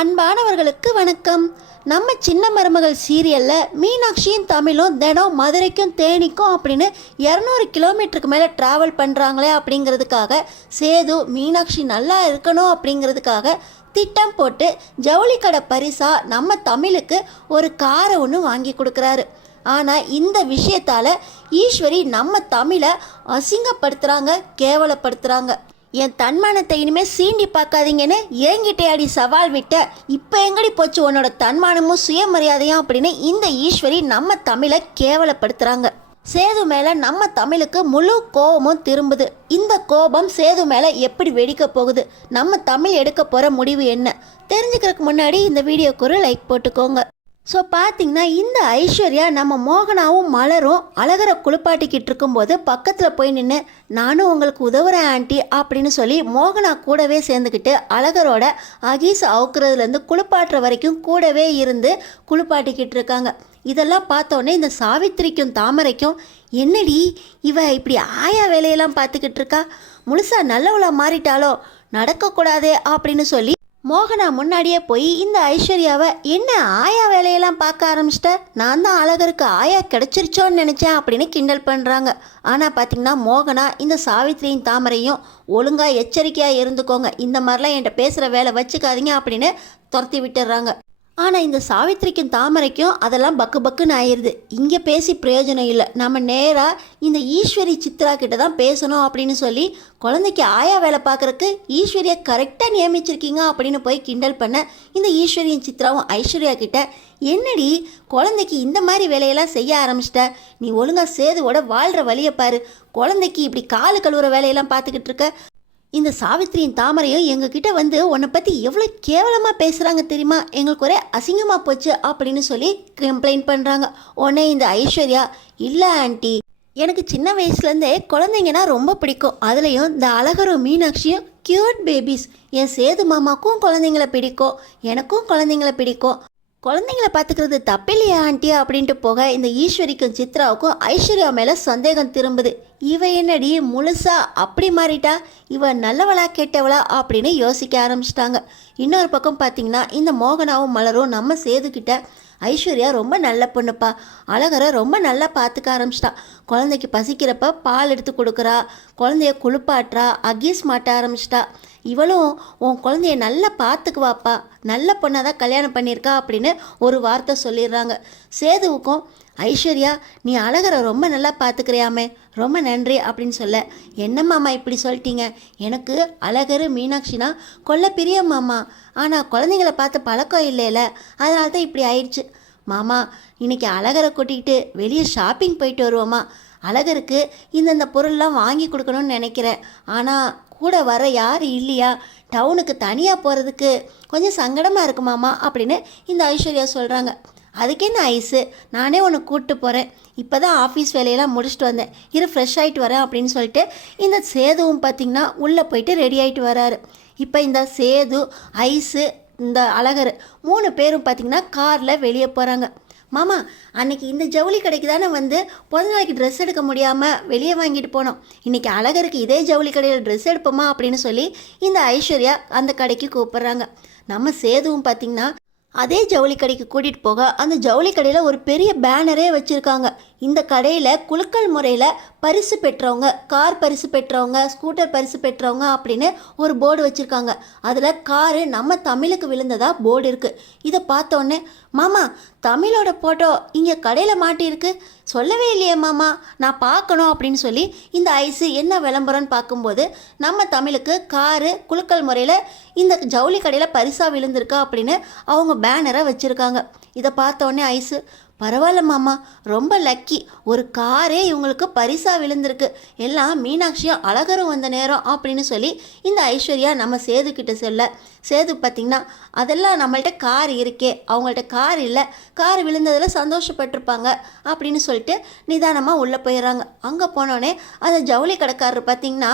அன்பானவர்களுக்கு வணக்கம். நம்ம சின்ன மருமகள் சீரியலில் மீனாட்சியும் தமிழும் தினம் மதுரைக்கும் தேனிக்கும் அப்படின்னு 200 கிலோமீட்டருக்கு மேலே ட்ராவல் பண்ணுறாங்களே அப்படிங்கிறதுக்காக சேது மீனாட்சி நல்லா இருக்கணும் அப்படிங்கிறதுக்காக திட்டம் போட்டு ஜவுளி கடை பரிசாக நம்ம தமிழுக்கு ஒரு காரை ஒன்று வாங்கி கொடுக்குறாரு. ஆனால் இந்த விஷயத்தால் ஈஸ்வரி நம்ம தமிழை அசிங்கப்படுத்துகிறாங்க, கேவலப்படுத்துகிறாங்க. என் தன்மானத்தை இனிமேல் சீண்டி பார்க்காதீங்கன்னு என்கிட்ட அடி சவால் விட்ட, இப்போ எங்கடி போச்சு உன்னோட தன்மானமும் சுயமரியாதையும் அப்படின்னு இந்த ஈஸ்வரி நம்ம தமிழை கேவலப்படுத்துகிறாங்க. சேது மேலே நம்ம தமிழுக்கு முழு கோபமும் திரும்புது. இந்த கோபம் சேது மேலே எப்படி வெடிக்க போகுது, நம்ம தமிழ் எடுக்க போகிற முடிவு என்ன தெரிஞ்சுக்கிறதுக்கு முன்னாடி இந்த வீடியோக்கு ஒரு லைக் போட்டுக்கோங்க. ஸோ பார்த்தீங்கன்னா இந்த ஐஸ்வர்யா நம்ம மோகனாவும் மலரும் அழகரை குளிப்பாட்டிக்கிட்டு இருக்கும்போது பக்கத்தில் போய் நின்று நானும் உங்களுக்கு உதவுறேன் ஆண்டி அப்படின்னு சொல்லி மோகனா கூடவே சேர்ந்துக்கிட்டு அழகரோட அகீஸ் அவுக்கிறதுலேருந்து குளிப்பாட்டுற வரைக்கும் கூடவே இருந்து குளிப்பாட்டிக்கிட்டு இருக்காங்க. இதெல்லாம் பார்த்தோன்னே இந்த சாவித்திரிக்கும் தாமரைக்கும் என்னடி இவ இப்படி ஆயா வேலையெல்லாம் பார்த்துக்கிட்டு இருக்கா, முழுசா நல்லவளா மாறிட்டாலோ, நடக்கக்கூடாதே அப்படின்னு சொல்லி மோகனா முன்னாடியே போய் இந்த ஐஸ்வர்யாவை என்ன ஆயா வேலையெல்லாம் பார்க்க ஆரம்பிச்சிட்ட, நான் தான் அழகருக்கு ஆயா கிடச்சிருச்சோன்னு நினச்சேன் அப்படின்னு கிண்டல் பண்ணுறாங்க. ஆனால் பார்த்திங்கன்னா மோகனா இந்த சாவித்திரியும் தாமரையும் ஒழுங்காக எச்சரிக்கையாக இருந்துக்கோங்க, இந்த மாதிரிலாம் என்கிட்ட பேசுகிற வேலை வச்சுக்காதீங்க அப்படின்னு துரத்தி விட்டுடுறாங்க. ஆனால் இந்த சாவித்திரிக்கும் தாமரைக்கும் அதெல்லாம் பக்கு பக்குன்னு ஆயிடுது. இங்கே பேசி பிரயோஜனம் இல்லை, நம்ம நேராக இந்த ஈஸ்வரி சித்ரா கிட்ட தான் பேசணும் அப்படின்னு சொல்லி குழந்தைக்கு ஆயா வேலை பார்க்குறக்கு ஈஸ்வரியை கரெக்டாக நியமிச்சிருக்கீங்க அப்படின்னு போய் கிண்டல் பண்ண இந்த ஈஸ்வரியும் சித்ராவும் ஐஸ்வர்யா கிட்ட என்னடி குழந்தைக்கு இந்த மாதிரி வேலையெல்லாம் செய்ய ஆரம்பிச்சிட்ட, நீ ஒழுங்காக சேதுவோட வாழ்கிற வழியை பாரு, குழந்தைக்கு இப்படி காலு கழுவுற வேலையெல்லாம் பார்த்துக்கிட்டு இருக்க, இந்த சாவித்திரியின் தாமரையும் எங்ககிட்ட வந்து உன்னை பற்றி எவ்வளோ கேவலமாக பேசுகிறாங்க தெரியுமா, எங்களுக்கு ஒரே அசிங்கமாக போச்சு அப்படின்னு சொல்லி கம்ப்ளைண்ட் பண்ணுறாங்க. உடனே இந்த ஐஸ்வர்யா இல்லை ஆண்டி, எனக்கு சின்ன வயசுலேருந்தே குழந்தைங்கன்னா ரொம்ப பிடிக்கும், அதுலேயும் இந்த அழகரும் மீனாட்சியும் க்யூட் பேபிஸ், என் சேது மாமாக்கும் குழந்தைங்கள பிடிக்கும், எனக்கும் குழந்தைங்கள பிடிக்கும், குழந்தைங்கள பார்த்துக்கிறது தப்பில்லையா ஆண்டி அப்படின்ட்டு போக இந்த ஈஸ்வரிக்கும் சித்ராவுக்கும் ஐஸ்வர்யா மேலே சந்தேகம் திரும்புது. இவ என்னடி முழுசா அப்படி மாறிட்டா, இவ நல்லவளா கெட்டவளா அப்படின்னு யோசிக்க ஆரம்பிச்சிட்டாங்க. இன்னொரு பக்கம் பார்த்தீங்கன்னா இந்த மோகனாவும் மலரும் நம்ம சேதுக்கிட்ட ஐஸ்வர்யா ரொம்ப நல்ல பொண்ணுப்பா, அழகரை ரொம்ப நல்லா பார்த்துக்க ஆரம்பிச்சிட்டா, குழந்தைக்கு பசிக்கிறப்ப பால் எடுத்து கொடுக்குறா, குழந்தைய குளிப்பாட்டுறா, அகீஸ் மாட்ட ஆரம்பிச்சிட்டா, இவளும் உன் குழந்தைய நல்லா பார்த்துக்குவாப்பா, நல்ல பொண்ணாக தான் கல்யாணம் பண்ணியிருக்கா அப்படின்னு ஒரு வார்த்தை சொல்லிடுறாங்க. சேதுவுக்கும் ஐஸ்வர்யா நீ அழகரை ரொம்ப நல்லா பார்த்துக்கிறியாமே, ரொம்ப நன்றி அப்படின்னு சொல்ல, என்னம்மாம்மா இப்படி சொல்லிட்டீங்க, எனக்கு அழகர் மீனாட்சினா கொல்ல பிரியம்மாம்மா, ஆனால் குழந்தைங்கள பார்த்து பழக்கம் இல்லைல்ல, அதனால தான் இப்படி ஆயிடுச்சு மாமா, இன்னைக்கு அழகரை கூட்டிகிட்டு வெளியே ஷாப்பிங் போயிட்டு வருவோமா, அழகருக்கு இந்தந்த பொருள்லாம் வாங்கி கொடுக்கணும்னு நினைக்கிறேன், ஆனால் கூட வர யாரும் இல்லையா, டவுனுக்கு தனியாக போகிறதுக்கு கொஞ்சம் சங்கடமாக இருக்குமாமா அப்படின்னு இந்த ஐஸ்வர்யா சொல்கிறாங்க. அதுக்கு என்ன ஐஸு, நானே உன்னை கூப்பிட்டு போகிறேன், இப்போ தான் ஆஃபீஸ் வேலையெல்லாம் முடிச்சுட்டு வந்தேன், இரு ஃப்ரெஷ் ஆகிட்டு வரேன் அப்படின்னு சொல்லிட்டு இந்த சேதுவும் பார்த்திங்கன்னா உள்ளே போயிட்டு ரெடி ஆகிட்டு வராரு. இப்போ இந்த சேது ஐஸு இந்த அழகர் 3 பேரும் பார்த்திங்கன்னா காரில் வெளியே போகிறாங்க. மாமா அன்னைக்கு இந்த ஜவுளி கடைக்கு தானே வந்து பிறந்த நாளைக்கு ட்ரெஸ் எடுக்க முடியாமல் வெளியே வாங்கிட்டு போனோம், இன்றைக்கி அழகருக்கு இதே ஜவுளி கடையில் ட்ரெஸ் எடுப்போமா அப்படின்னு சொல்லி இந்த ஐஸ்வர்யா அந்த கடைக்கு கூப்பிட்றாங்க. நம்ம சேதுவும் பார்த்திங்கன்னா அதே ஜவுளி கடைக்கு கூட்டிகிட்டு போக அந்த ஜவுளி கடையில் ஒரு பெரிய பேனரே வச்சுருக்காங்க. இந்த கடையில் குலுக்கல் முறையில் பரிசு பெற்றவங்க, கார் பரிசு பெற்றவங்க, ஸ்கூட்டர் பரிசு பெற்றவங்க அப்படின்னு ஒரு போர்டு வச்சுருக்காங்க. அதில் காரு நம்ம தமிழுக்கு விழுந்ததா போர்டு இருக்குது. இதை பார்த்தோன்னே மாமா தமிழோட ஃபோட்டோ இங்கே கடையில் மாட்டியிருக்கு, சொல்லவே இல்லையே மாமா, நான் பார்க்கணும் அப்படின்னு சொல்லி இந்த ஐஸு என்ன விளம்பரம்னு பார்க்கும்போது நம்ம தமிழுக்கு காரு குலுக்கல் முறையில் இந்த ஜவுளி கடையில் பரிசாக விழுந்திருக்கா அப்படின்னு அவங்க பேனரை வச்சுருக்காங்க. இதை பார்த்தோன்னே ஐஸு பரவாயில்ல மாமா, ரொம்ப லக்கி, ஒரு காரே இவங்களுக்கு பரிசாக விழுந்திருக்கு, எல்லாம் மீனாட்சியும் அழகரும் வந்த நேரம் அப்படின்னு சொல்லி இந்த ஐஸ்வர்யா நம்ம சேதுக்கிட்ட சொல்ல, சேது பார்த்திங்கன்னா அதெல்லாம் நம்மள்ட்ட கார் இருக்கே, அவங்கள்ட்ட கார் இல்லை, கார் விழுந்ததில் சந்தோஷப்பட்டிருப்பாங்க அப்படின்னு சொல்லிட்டு நிதானமாக உள்ளே போயிடுறாங்க. அங்கே போனோடனே அந்த ஜவுளி கடைக்காரர் பார்த்திங்கன்னா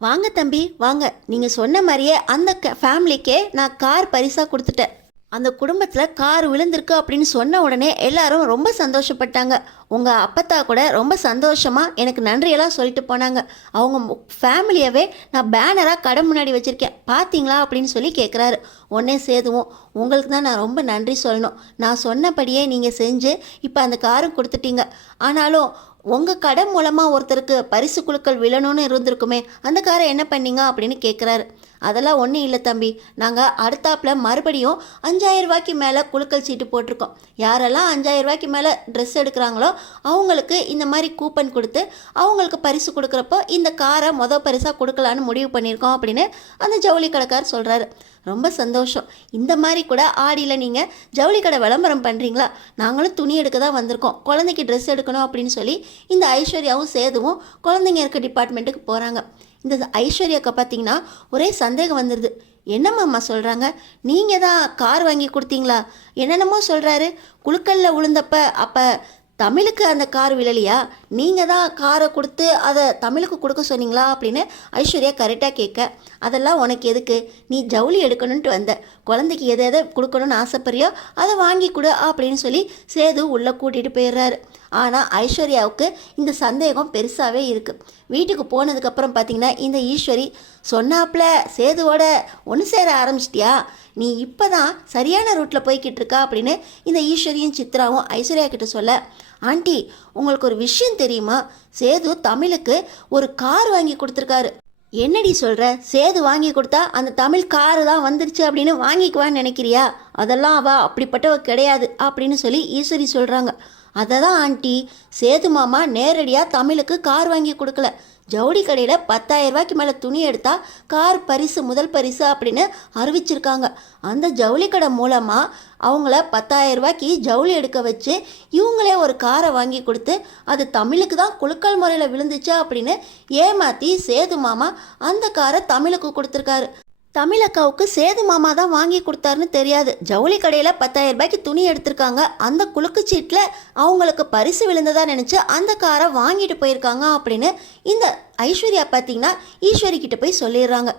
வாங்க தம்பி வாங்க, நீங்கள் சொன்ன மாதிரியே அந்த ஃபேமிலிக்கே நான் கார் பரிசாக கொடுத்துட்டேன், அந்த குடும்பத்தில் கார் விழுந்திருக்கு அப்படின்னு சொன்ன உடனே எல்லாரும் ரொம்ப சந்தோஷப்பட்டாங்க. உங்கள் அப்பத்தா கூட ரொம்ப சந்தோஷமாக எனக்கு நன்றியெல்லாம் சொல்லிட்டு போனாங்க. அவங்க ஃபேமிலியவே நான் பேனராக கடை முன்னாடி வச்சுருக்கேன் பார்த்தீங்களா அப்படின்னு சொல்லி கேட்குறாரு. உடனே சேதுவும், உங்களுக்கு தான் நான் ரொம்ப நன்றி சொல்லணும். நான் சொன்னபடியே நீங்கள் செஞ்சு இப்போ அந்த காரும் கொடுத்துட்டீங்க. ஆனாலும் உங்கள் கடை மூலமாக ஒருத்தருக்கு பரிசு குழுக்கள் விழணும்னு இருந்திருக்குமே, அந்த காரை என்ன பண்ணீங்க அப்படின்னு கேட்குறாரு. அதெல்லாம் ஒன்றும் இல்லை தம்பி, நாங்கள் அடுத்தாப்பில் மறுபடியும் 5000 ரூபாய்க்கு மேலே குழுக்கள் சீட்டு போட்டிருக்கோம். யாரெல்லாம் 5000 ரூபாய்க்கு மேலே ட்ரெஸ் எடுக்கிறாங்களோ அவங்களுக்கு இந்த மாதிரி கூப்பன் கொடுத்து அவங்களுக்கு பரிசு கொடுக்குறப்போ இந்த காரை பரிசாக கொடுக்கலான்னு முடிவு பண்ணியிருக்கோம் அப்படின்னு அந்த ஜவுளி கடைக்கார் சொல்கிறாரு. ரொம்ப சந்தோஷம். இந்த மாதிரி கூட ஆடியில் நீங்கள் ஜவுளி கடை விளம்பரம் பண்ணுறீங்களா? நாங்களும் துணி எடுக்க தான் வந்திருக்கோம், குழந்தைக்கு ட்ரெஸ் எடுக்கணும் அப்படின்னு சொல்லி இந்த ஐஸ்வர்யாவும் சேதுவும் குழந்தைங்க இருக்க டிபார்ட்மெண்ட்டுக்கு போகிறாங்க. இந்த ஐஸ்வர்யாவுக்கு பார்த்தீங்கன்னா ஒரே சந்தேகம் வந்துடுது. என்னம்மாம்மா சொல்கிறாங்க, நீங்கள் தான் கார் வாங்கி கொடுத்தீங்களா? என்னென்னமோ சொல்கிறாரு. குழுக்களில் விழுந்தப்ப அப்போ தமிழுக்கு அந்த கார் விழலையா? நீங்கள் தான் காரை கொடுத்து அதை தமிழுக்கு கொடுக்க சொன்னீங்களா அப்படின்னு ஐஸ்வர்யா கரெக்டாக கேட்க, அதெல்லாம் உனக்கு எதுக்கு? நீ ஜவுளி எடுக்கணுன்ட்டு வந்த, குழந்தைக்கு எதை எதை கொடுக்கணும்னு ஆசைப்படுறியோ அதை வாங்கி கொடு அப்படின்னு சொல்லி சேது உள்ளே கூட்டிகிட்டு போயிடுறாரு. ஆனால் ஐஸ்வர்யாவுக்கு இந்த சந்தேகம் பெருசாகவே இருக்குது. வீட்டுக்கு போனதுக்கப்புறம் பார்த்திங்கன்னா இந்த ஈஸ்வரி சொன்னாப்புல சேதுவோட ஒன்று சேர ஆரம்பிச்சிட்டியா? நீ இப்போ தான் சரியான ரூட்டில் போய்கிட்டு இருக்கா அப்படின்னு இந்த ஈஸ்வரியும் சித்ராவும் ஐஸ்வர்யா கிட்ட சொல்ல, ஆண்டி உங்களுக்கு ஒரு விஷயம் தெரியுமா? சேது தமிழுக்கு ஒரு கார் வாங்கி கொடுத்துருக்காரு. என்னடி சொல்கிற? சேது வாங்கி கொடுத்தா அந்த தமிழ் காரு தான் வந்துருச்சு அப்படின்னு வாங்கிக்குவான்னு நினைக்கிறியா? அதெல்லாம் அவள் அப்படிப்பட்டவ கிடையாது அப்படின்னு சொல்லி ஈஸ்வரி சொல்கிறாங்க. அதை தான் ஆண்டி, சேது மாமா நேரடியாக தமிழுக்கு கார் வாங்கி கொடுக்கல. ஜவுளி கடையில் 10,000 ரூபாய்க்கு மேலே துணி எடுத்தால் கார் பரிசு முதல் பரிசு அப்படின்னு அறிவிச்சிருக்காங்க. அந்த ஜவுளி கடை மூலமாக அவங்கள 10,000 ரூபாய்க்கு ஜவுளி எடுக்க வச்சு இவங்களே ஒரு காரை வாங்கி கொடுத்து அது தமிழுக்கு தான் குலுக்கல் முறையில் விழுந்துச்சா அப்படின்னு ஏமாற்றி சேது மாமா அந்த காரை தமிழுக்கு கொடுத்துருக்காரு. தமிழக்காவுக்கு சேது மாமா தான் வாங்கி கொடுத்தாருன்னு தெரியாது. ஜவுளி கடையில் 10,000 ரூபாய்க்கு துணி எடுத்திருக்காங்க. அந்த குலுக்கு சீட்டில் அவங்களுக்கு பரிசு விழுந்ததா நினச்சி அந்த காரை வாங்கிட்டு போயிருக்காங்க அப்படின்னு இந்த ஐஸ்வர்யா பார்த்தீங்கன்னா ஈஸ்வரி கிட்ட போய் சொல்லிடுறாங்க.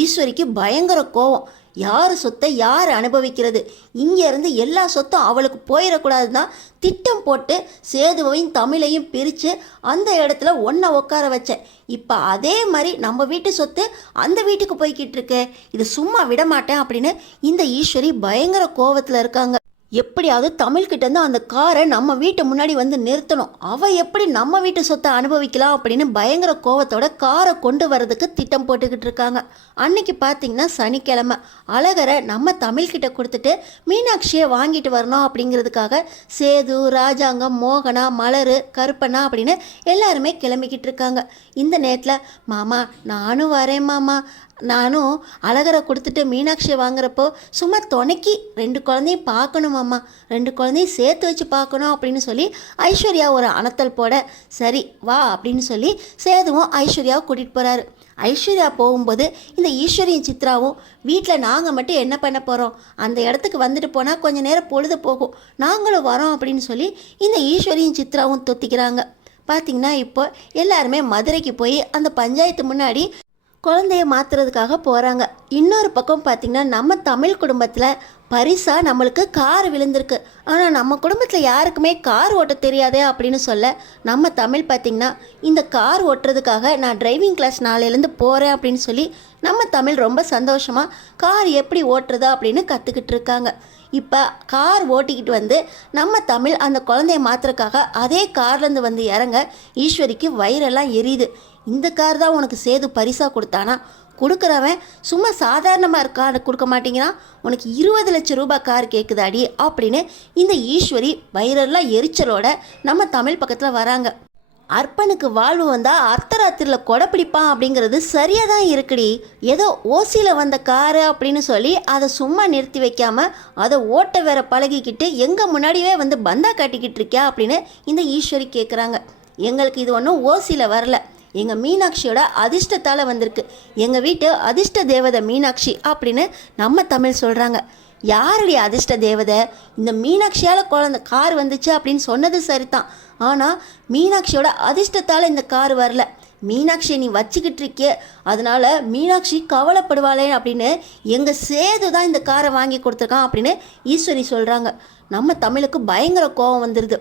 ஈஸ்வரிக்கு பயங்கர கோவம். யார் சொத்தை யார் அனுபவிக்கிறது? இங்கேருந்து எல்லா சொத்தும் அவளுக்கு போயிடக்கூடாது தான் திட்டம் போட்டு சேதுவையும் தமிழையும் பிரித்து அந்த இடத்துல ஒன்றை உட்கார வச்சேன். இப்போ அதே மாதிரி நம்ம வீட்டு சொத்து அந்த வீட்டுக்கு போய்கிட்டு இருக்கு. இது சும்மா விட மாட்டேன் அப்படின்னு இந்த ஈஸ்வரி பயங்கர கோவத்தில் இருக்காங்க. எப்படியாவது தமிழ்கிட்டேருந்து அந்த காரை நம்ம வீட்டு முன்னாடி வந்து நிறுத்தணும், அவள் எப்படி நம்ம வீட்டு சொத்தை அனுபவிக்கலாம் அப்படின்னு பயங்கர கோவத்தோட காரை கொண்டு வர்றதுக்கு திட்டம் போட்டுக்கிட்டு இருக்காங்க. அன்னைக்கு பார்த்தீங்கன்னா சனிக்கிழமை. அழகரை நம்ம தமிழ்கிட்ட கொடுத்துட்டு மீனாட்சியை வாங்கிட்டு வரணும் அப்படிங்கிறதுக்காக சேது, ராஜாங்கம், மோகனா, மலர், கருப்பண்ணா அப்படின்னு எல்லாருமே கிளம்பிக்கிட்டு இருக்காங்க. இந்த நேரத்தில் மாமா நானும் வரேன் மாமா, நானும் அழகரை கொடுத்துட்டு மீனாட்சியை வாங்குறப்போ சும்மா துணைக்கி 2 குழந்தையும் பார்க்கணுமாம்மா, 2 குழந்தையும் சேர்த்து வச்சு பார்க்கணும் அப்படின்னு சொல்லி ஐஸ்வர்யா ஒரு அனத்தல் போட, சரி வா அப்படின்னு சொல்லி சேதுவும் ஐஸ்வர்யாவை கூட்டிகிட்டு போகிறாரு. ஐஸ்வர்யா போகும்போது இந்த ஈஸ்வரியும் சித்ராவும் வீட்டில் நாங்கள் மட்டும் என்ன பண்ண போகிறோம், அந்த இடத்துக்கு வந்துட்டு போனால் கொஞ்சம் நேரம் பொழுது போகும், நாங்களும் வரோம் அப்படின்னு சொல்லி இந்த ஈஸ்வரியும் சித்ராவும் தொத்திக்கிறாங்க. பார்த்திங்கன்னா இப்போ எல்லாருமே மதுரைக்கு போய் அந்த பஞ்சாயத்து முன்னாடி குழந்தைய மாற்றுறதுக்காக போகிறாங்க. இன்னொரு பக்கம் பார்த்திங்கன்னா நம்ம தமிழ் குடும்பத்தில் பரிசாக நம்மளுக்கு கார் விழுந்திருக்கு. ஆனால் நம்ம குடும்பத்தில் யாருக்குமே கார் ஓட்ட தெரியாதே அப்படின்னு சொல்ல நம்ம தமிழ் பார்த்திங்கன்னா இந்த கார் ஓட்டுறதுக்காக நான் டிரைவிங் கிளாஸ் நாளையிலேருந்து போகிறேன் அப்படின்னு சொல்லி நம்ம தமிழ் ரொம்ப சந்தோஷமாக கார் எப்படி ஓட்டுறதா அப்படின்னு கற்றுக்கிட்டு இருக்காங்க. இப்போ கார் ஓட்டிக்கிட்டு வந்து நம்ம தமிழ் அந்த குழந்தைய மாற்றுறதுக்காக அதே கார்லேருந்து வந்து இறங்க ஈஸ்வரிக்கு வயிறெல்லாம் எரியுது. இந்த கார் தான் உனக்கு சேது பரிசாக கொடுத்தானா? கொடுக்குறவன் சும்மா சாதாரணமாக கார் கொடுக்க மாட்டேங்கிறான், உனக்கு 20 லட்சம் ரூபாய் கார் கேட்குதாடி அப்படின்னு இந்த ஈஸ்வரி வயிறெல்லாம் எரிச்சலோட நம்ம தமிழ் பக்கத்தில் வராங்க. அர்ப்பனுக்கு வாழ்வு வந்தால் அர்த்தராத்திரியில் கொடை பிடிப்பான் அப்படிங்கிறது சரியாக தான் இருக்குடி. ஏதோ ஓசியில் வந்த காரு அப்படின்னு சொல்லி அதை சும்மா நிறுத்தி வைக்காமல் அதை ஓட்ட வேற பழகிக்கிட்டு எங்கள் முன்னாடியே வந்து பந்தா காட்டிக்கிட்டு இருக்கியா அப்படின்னு இந்த ஈஸ்வரி கேட்குறாங்க. எங்களுக்கு இது ஒன்றும் ஓசியில் வரல, எங்கள் மீனாட்சியோட அதிர்ஷ்டத்தால் வந்திருக்கு, எங்கள் வீட்டு அதிர்ஷ்ட தேவதை மீனாட்சி அப்படின்னு நம்ம தமிழ் சொல்கிறாங்க. யாருடைய அதிர்ஷ்ட தேவதை? இந்த மீனாட்சியால் குழந்தை கார் வந்துச்சு அப்படின்னு சொன்னது சரிதான், ஆனால் மீனாட்சியோட அதிர்ஷ்டத்தால் இந்த கார் வரல, மீனாட்சியை நீ வச்சுக்கிட்டு இருக்கிய, அதனால மீனாட்சி கவலைப்படுவாளே அப்படின்னு எங்கள் சேது தான் இந்த காரை வாங்கி கொடுத்துருக்கான் அப்படின்னு ஈஸ்வரி சொல்கிறாங்க. நம்ம தமிழுக்கு பயங்கர கோபம் வந்துடுது.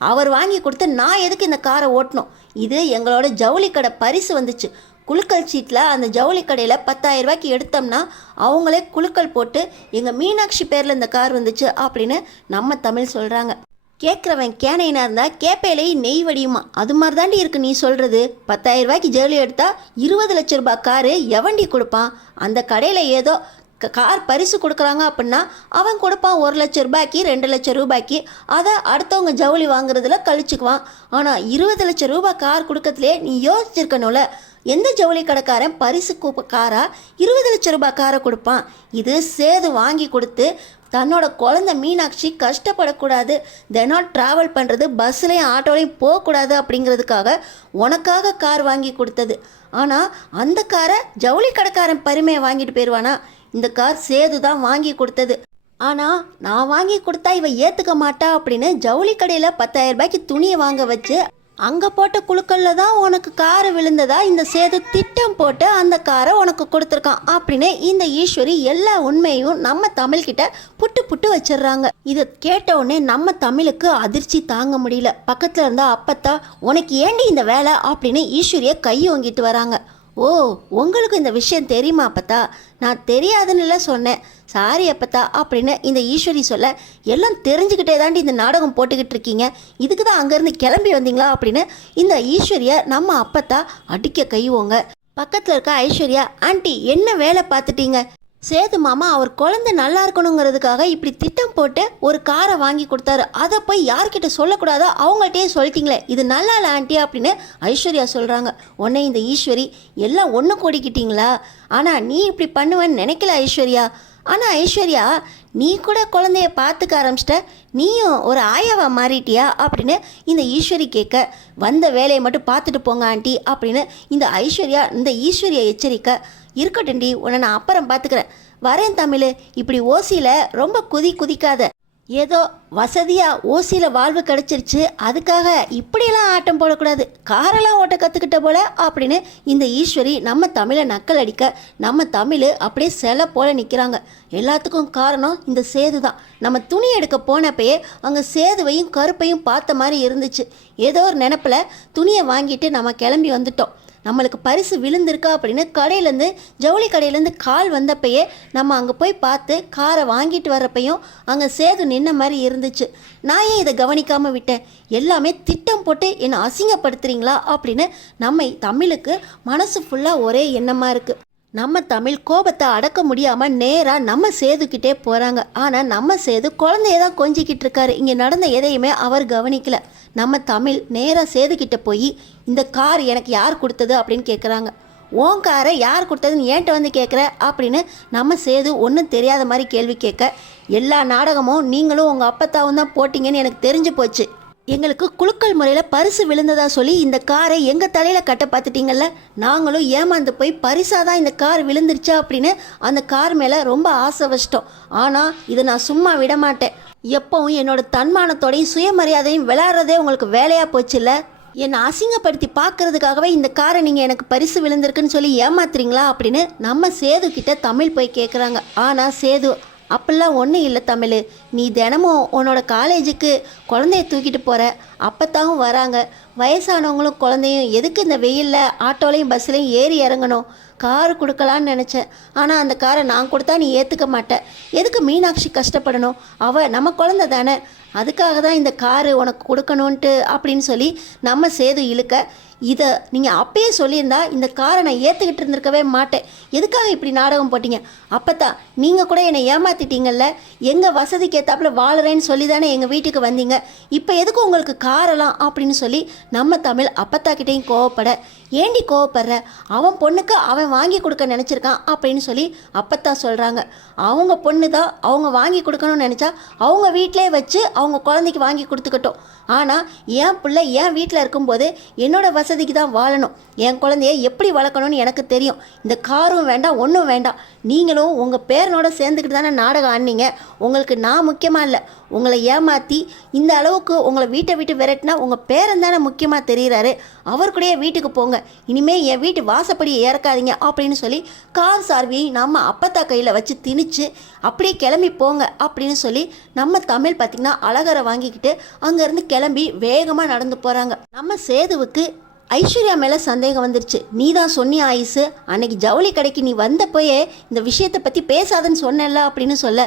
அவர் வாங்கி கொடுத்து நான் எதுக்கு இந்த காரை ஓட்டணும்? இது எங்களோட ஜவுளி கடை பரிசு வந்துச்சு. குலுக்கல் சீட்டில் அந்த ஜவுளி கடையில் 10,000 ரூபாய்க்கு எடுத்தோம்னா அவங்களே குலுக்கல் போட்டு எங்கள் மீனாட்சி பேரில் இந்த கார் வந்துச்சு அப்படின்னு நம்ம தமிழ் சொல்கிறாங்க. கேட்குறவன் கேனைனா இருந்தால் கேப்பையிலேயே நெய் வடியுமா, அது மாதிரி தாண்டி இருக்குது நீ சொல்கிறது. 10,000 ரூபாய்க்கு ஜவுளி எடுத்தால் 20 லட்ச ரூபாய் காரு எவண்டி கொடுப்பான்? அந்த கடையில் ஏதோ கார் பரிசு கொடுக்குறாங்க அப்படின்னா அவன் கொடுப்பான் 1 லட்ச ரூபாய்க்கு 2 லட்ச ரூபாய்க்கு, அதை அடுத்தவங்க ஜவுளி வாங்குறதுல கழிச்சுக்குவான். ஆனால் 20 லட்ச ரூபாய் கார் கொடுக்கறதுலே நீ யோசிச்சிருக்கணும்ல. எந்த ஜவுளி கடைக்காரன் பரிசு காரா 20 லட்ச ரூபாய் காரை கொடுப்பான்? இது சேது வாங்கி கொடுத்து தன்னோட குழந்தை மீனாட்சி கஷ்டப்படக்கூடாது, தினம் ட்ராவல் பண்ணுறது பஸ்ஸுலேயும் ஆட்டோலையும் போகக்கூடாது அப்படிங்கிறதுக்காக உனக்காக கார் வாங்கி கொடுத்தது. ஆனால் அந்த காரை ஜவுளி கடைக்காரன் பெருமையை வாங்கிட்டு போயிடுவானா? இந்த கார் சேது தான் வாங்கி கொடுத்தது. ஆனால் நான் வாங்கி கொடுத்தா இவ ஏற்றுக்க மாட்டா அப்படின்னு ஜவுளி கடையில் 10,000 ரூபாய்க்கு துணியை வாங்க வச்சு அங்கே போட்ட குழுக்களில் தான் உனக்கு காரை விழுந்ததா இந்த சேது திட்டம் போட்டு அந்த காரை உனக்கு கொடுத்துருக்கான் அப்படின்னு இந்த ஈஸ்வரி எல்லா உண்மையும் நம்ம தமிழ்கிட்ட புட்டு புட்டு வச்சிடுறாங்க. இதை கேட்ட உடனே நம்ம தமிழுக்கு அதிர்ச்சி தாங்க முடியல. பக்கத்தில் இருந்தால் அப்பத்தா உனக்கு ஏண்டி இந்த வேலை அப்படின்னு ஈஸ்வரியை கை ஓங்கிட்டு வராங்க. ஓ, உங்களுக்கு இந்த விஷயம் தெரியுமா அப்பத்தா? நான் தெரியாதுன்னு சொன்னேன், சாரி அப்பத்தா அப்படின்னு இந்த ஈஸ்வரி சொல்ல, எல்லாம் தெரிஞ்சுக்கிட்டே தாண்டி இந்த நாடகம் போட்டுக்கிட்டு இருக்கீங்க, இதுக்கு தான் அங்கேருந்து கிளம்பி வந்தீங்களா அப்படின்னு இந்த ஈஸ்வரியை நம்ம அப்பத்தா அடிக்க கைவோங்க. பக்கத்தில் இருக்க ஐஸ்வர்யா, ஆண்டி என்ன வேலை பார்த்துட்டீங்க? சேது மாமா அவர் குழந்தை நல்லா இருக்கணுங்கிறதுக்காக இப்படி திட்டம் போட்டு ஒரு காரை வாங்கி கொடுத்தாரு, அதை போய் யார்கிட்ட சொல்லக்கூடாதோ அவங்கள்ட்டே சொல்லிட்டீங்களே, இது நல்லா இல்லை ஆண்டி அப்படின்னு ஐஸ்வர்யா சொல்கிறாங்க. உடனே இந்த ஈஸ்வரி, எல்லாம் ஒன்று கூடிக்கிட்டீங்களா? ஆனால் நீ இப்படி பண்ணுவேன்னு நினைக்கல ஐஸ்வர்யா. ஆனால் ஐஸ்வர்யா, நீ கூட குழந்தைய பார்த்துக்க ஆரம்பிச்சிட்ட, நீயும் ஒரு ஆயாவா மாறிட்டியா அப்படின்னு இந்த ஈஸ்வரி கேட்க, வந்த வேலையை மட்டும் பார்த்துட்டு போங்க ஆண்டி அப்படின்னு இந்த ஐஸ்வர்யா இந்த ஈஸ்வரியை எச்சரிக்க, இருக்கட்டும்டி உன்னை நான் அப்புறம் பார்த்துக்கிறேன், வரேன் தமிழ், இப்படி ஓசியில் ரொம்ப குதிக்காத, ஏதோ வசதியாக ஓசியில் வாழ்வு கிடச்சிருச்சு அதுக்காக இப்படியெல்லாம் ஆட்டம் போடக்கூடாது, காரெல்லாம் ஓட்ட கற்றுக்கிட்ட போல அப்படின்னு இந்த ஈஸ்வரி நம்ம தமிழை நக்கல் அடிக்க, நம்ம தமிழ் அப்படியே சிலை போல நிற்கிறாங்க. எல்லாத்துக்கும் காரணம் இந்த சேது தான். நம்ம துணி எடுக்க போனப்பயே அங்கே சேதுவையும் கருப்பையும் பார்த்த மாதிரி இருந்துச்சு. ஏதோ ஒரு நினப்பில் துணியை வாங்கிட்டு நம்ம கிளம்பி வந்துட்டோம். நம்மளுக்கு பரிசு விழுந்திருக்கா அப்படின்னு கடையிலேருந்து ஜவுளி கடையிலேருந்து கால் வந்தப்பயே நம்ம அங்கே போய் பார்த்து காரை வாங்கிட்டு வர்றப்பையும் அங்கே சேது நின்ன மாதிரி இருந்துச்சு. நான் ஏன் இதை கவனிக்காமல் விட்டேன்? எல்லாமே திட்டம் போட்டு என்னை அசிங்கப்படுத்துறீங்களா அப்படின்னு நம்ம தமிழுக்கு மனசு ஃபுல்லாக ஒரே எண்ணமாக இருக்குது. நம்ம தமிழ் கோபத்தை அடக்க முடியாமல் நேராக நம்ம சேதுக்கிட்டே போகிறாங்க. ஆனால் நம்ம சேது குழந்தைய தான் கொஞ்சிக்கிட்டு இருக்காரு. இங்கே நடந்த எதையுமே அவர் கவனிக்கல. நம்ம தமிழ் நேராக சேதுக்கிட்ட போய், இந்த கார் எனக்கு யார் கொடுத்தது அப்படின்னு கேட்குறாங்க. உன் காரை யார் கொடுத்ததுன்னு ஏன்ட்ட வந்து கேட்குற அப்படின்னு நம்ம சேது ஒன்றும் தெரியாத மாதிரி கேள்வி கேட்க, எல்லா நாடகமும் நீங்களும் உங்கள் அப்பத்தாவும் தான் போட்டிங்கன்னு எனக்கு தெரிஞ்சு போச்சு. எங்களுக்கு குலுக்கல் முறையில் பரிசு விழுந்ததா சொல்லி இந்த காரை எங்கள் தலையில் கட்ட பார்த்துட்டீங்கல்ல, நாங்களும் ஏமாந்து போய் பரிசாக தான் இந்த கார் விழுந்துருச்சா அப்படின்னு அந்த கார் மேலே ரொம்ப ஆசை வச்சிட்டோம். ஆனால் இதை நான் சும்மா விட மாட்டேன். எப்பவும் என்னோட தன்மானத்தோடையும் சுயமரியாதையும் விளையாடுறதே உங்களுக்கு வேலையாக போச்சுல்ல. என்னை அசிங்கப்படுத்தி பார்க்கறதுக்காகவே இந்த காரை நீங்கள் எனக்கு பரிசு விழுந்திருக்குன்னு சொல்லி ஏமாத்துறீங்களா அப்படின்னு நம்ம சேது கிட்ட தமிழ் போய் கேட்குறாங்க. ஆனால் சேது, அப்படிலாம் ஒன்றும் இல்லை தமிழ், நீ தினமும் உன்னோட காலேஜுக்கு குழந்தைய தூக்கிட்டு போகிற, அப்பத்தாவும் வராங்க, வயசானவங்களும் குழந்தையும் எதுக்கு இந்த வெயிலில் ஆட்டோலையும் பஸ்ஸுலையும் ஏறி இறங்கணும்? கார் கொடுக்கலான்னு நினச்சேன், ஆனால் அந்த காரை நான் கொடுத்தா நீ ஏற்றுக்க மாட்டேன். எதுக்கு மீனாட்சி கஷ்டப்படணும்? அவள் நம்ம குழந்தை தானே, அதுக்காக தான் இந்த காரு உனக்கு கொடுக்கணுன்ட்டு அப்படின்னு சொல்லி நம்ம சேது இழுக்க, இதை நீங்கள் அப்பயே சொல்லியிருந்தா இந்த காரை நான் ஏற்றுக்கிட்டு இருந்திருக்கவே மாட்டேன். எதுக்காக இப்படி நாடகம் போட்டிங்க? அப்போத்தான் நீங்கள் கூட என்னை ஏமாற்றிட்டீங்கல்ல, எங்கள் வசதிக்கு ஏற்றாப்புல வாழறேன்னு சொல்லி தானே எங்கள் வீட்டுக்கு வந்தீங்க, இப்போ எதுக்கு உங்களுக்கு காரெல்லாம் அப்படின்னு சொல்லி நம்ம தமிழ் அப்பத்தாக்கிட்டையும் கோவப்பட, ஏண்டி கோவப்படுற, அவன் பொண்ணுக்கு அவன் வாங்கி கொடுக்க நினச்சிருக்கான் அப்படின்னு சொல்லி அப்பத்தா சொல்கிறாங்க. அவங்க பொண்ணு தான் அவங்க வாங்கி கொடுக்கணும்னு நினச்சா அவங்க வீட்டிலே வச்சு அவங்க குழந்தைக்கு வாங்கி கொடுத்துக்கட்டும். ஆனால் என் பிள்ளை என் வீட்டில் இருக்கும்போது என்னோடய வசதிக்கு தான் வாழணும், என் குழந்தைய எப்படி வளர்க்கணும்னு எனக்கு தெரியும். இந்த காரும் வேண்டாம் ஒன்றும் வேண்டாம், நீங்களும் உங்கள் பேரனோட சேர்ந்துக்கிட்டு தானே நாடகம் ஆடினீங்க, உங்களுக்கு நான் முக்கியமாக இல்லை. உங்களை ஏமாற்றி இந்த அளவுக்கு உங்களை வீட்டை விட்டு விரட்டினா உங்கள் பேரன் தானே முக்கியமாக தெரிகிறாரு, அவர் கூடயே வீட்டுக்கு போங்க. இனிமே என் வீட்டு வாசப்படியை இறக்காதீங்க அப்படின்னு சொல்லி கார் சார்வியை நம்ம அப்பத்தா கையில் வச்சு திணிச்சு அப்படியே கிளம்பி போங்க அப்படின்னு சொல்லி நம்ம தமிழ் பார்த்திங்கன்னா அழகரை வாங்கிக்கிட்டு அங்கேருந்து கிளம்பி வேகமாக நடந்து போகிறாங்க. நம்ம சேதுவுக்கு ஐஸ்வர்யா மேலே சந்தேகம் வந்துருச்சு. நீ தான் சொன்னியா ஐஸு, அன்னைக்கு ஜவுளி கடைக்கு நீ வந்தப்போயே இந்த விஷயத்தை பற்றி பேசாதன்னு சொன்னல அப்படின்னு சொல்ல,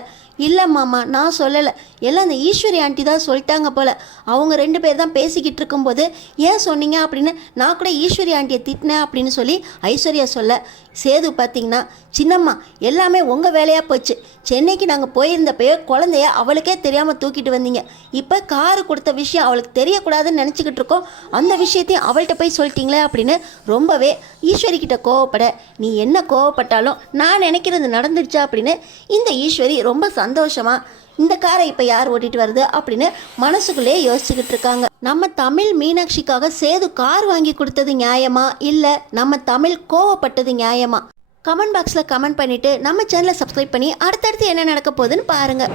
இல்லை மாமா நான் சொல்லலை, எல்லாம் அந்த ஈஸ்வரி ஆண்டி தான் சொல்லிட்டாங்க போல், அவங்க 2 பேர் தான் பேசிக்கிட்டு இருக்கும்போது ஏன் சொன்னீங்க அப்படின்னு நான் கூட ஈஸ்வரி ஆண்டியை திட்டினேன் அப்படின்னு சொல்லி ஐஸ்வர்யா சொல்ல, சேது பார்த்திங்கன்னா சின்னம்மா எல்லாமே உங்கள் வேலையாக போச்சு, சென்னைக்கு நாங்கள் போயிருந்தப்போ குழந்தைய அவளுக்கே தெரியாமல் தூக்கிட்டு வந்தீங்க, இப்போ காரு கொடுத்த விஷயம் அவளுக்கு தெரியக்கூடாதுன்னு நினச்சிக்கிட்டு இருக்கோம், அந்த விஷயத்தையும் அவள்கிட்ட போய் சொல்லிட்டீங்களே அப்படின்னு ரொம்பவே ஈஸ்வரி கிட்ட கோவப்பட, நீ என்ன கோவப்பட்டாலும் நான் நினைக்கிறது நடந்துருச்சா அப்படின்னு இந்த ஈஸ்வரி ரொம்ப சந்தோஷமா இந்த காரை இப்போ யார் ஓட்டிட்டு வருது அப்படின்னு மனசுக்குள்ளே யோசிச்சுக்கிட்டு இருக்காங்க. நம்ம தமிழ் மீனாட்சிக்காக சேது கார் வாங்கி கொடுத்தது நியாயமா, இல்லை நம்ம தமிழ் கோவப்பட்டது நியாயமா? கமெண்ட் பாக்ஸில் கமெண்ட் பண்ணிவிட்டு நம்ம சேனலை சப்ஸ்கிரைப் பண்ணி அடுத்தடுத்து என்ன நடக்க போகுதுன்னு பாருங்கள்.